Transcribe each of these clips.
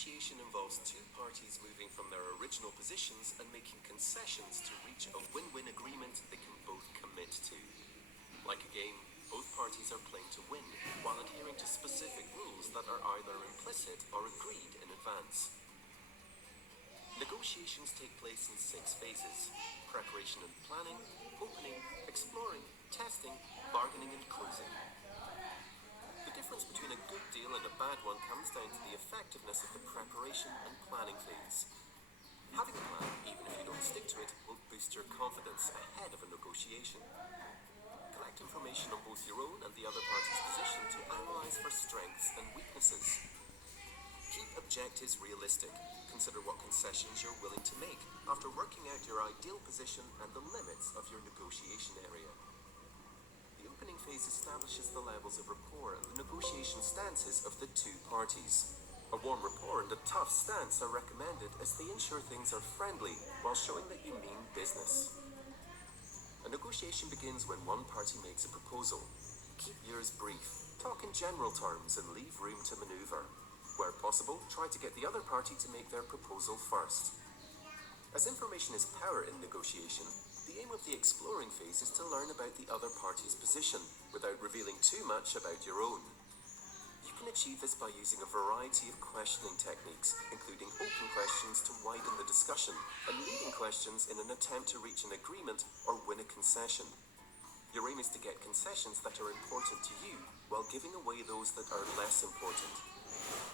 negotiation involves two parties moving from their original positions and making concessions to reach a win-win agreement they can both commit to. Like a game, both parties are playing to win, while adhering to specific rules that are either implicit or agreed in advance. Negotiations take place in 6 phases: preparation and planning, opening, exploring, testing, bargaining, and closing. The difference between a good deal and a bad one comes down to the effectiveness of the preparation and planning phase. Having a plan, even if you don't stick to it, will boost your confidence ahead of a negotiation. Collect information on both your own and the other party's position to analyze for strengths and weaknesses. Keep objectives realistic. Consider what concessions you're willing to make after working out your ideal position and the limits of your negotiation area. The opening phase establishes the levels of rapport and the negotiation stances of the two parties. A warm rapport and a tough stance are recommended as they ensure things are friendly while showing that you mean business. A negotiation begins when one party makes a proposal. Keep yours brief, talk in general terms, and leave room to maneuver. Where possible, try to get the other party to make their proposal first. As information is power in negotiation, the aim of the exploring phase is to learn about the other party's position without revealing too much about your own. You can achieve this by using a variety of questioning techniques, including open questions to widen the discussion and leading questions in an attempt to reach an agreement or win a concession. Your aim is to get concessions that are important to you while giving away those that are less important.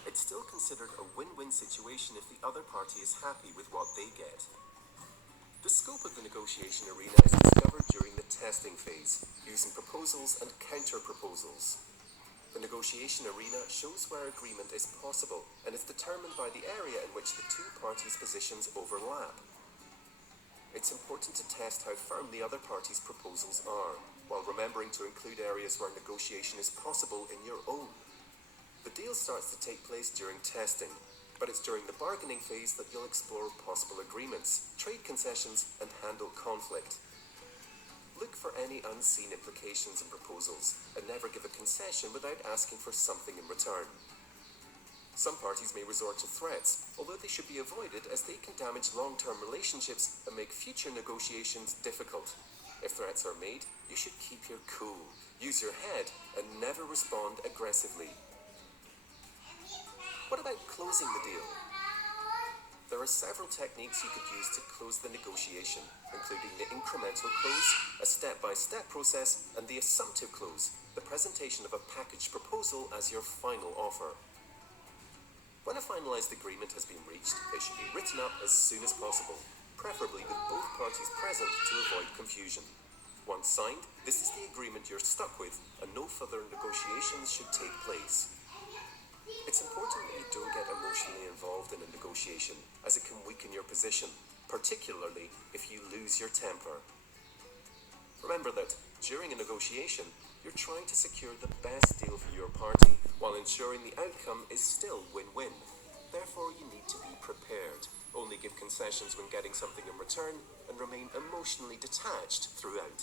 It's still considered a win-win situation if the other party is happy with what they get. The scope of the negotiation arena is discovered during the testing phase, using proposals and counter-proposals. The negotiation arena shows where agreement is possible and is determined by the area in which the two parties' positions overlap. It's important to test how firm the other party's proposals are, while remembering to include areas where negotiation is possible in your own. The deal starts to take place during testing, but it's during the bargaining phase that you'll explore possible agreements, trade concessions, and handle conflict. Look for any unseen implications in proposals, and never give a concession without asking for something in return. Some parties may resort to threats, although they should be avoided as they can damage long-term relationships and make future negotiations difficult. If threats are made, you should keep your cool, use your head, and never respond aggressively. What about closing the deal? There are several techniques you could use to close the negotiation, including the incremental close, a step-by-step process, and the assumptive close, the presentation of a packaged proposal as your final offer. When a finalized agreement has been reached, it should be written up as soon as possible, preferably with both parties present to avoid confusion. Once signed, this is the agreement you're stuck with, and no further negotiations should take place. It's important that you don't get emotionally involved in a negotiation, as it can weaken your position, particularly if you lose your temper. Remember that, during a negotiation, you're trying to secure the best deal for your party, while ensuring the outcome is still win-win. Therefore, you need to be prepared. Only give concessions when getting something in return, and remain emotionally detached throughout.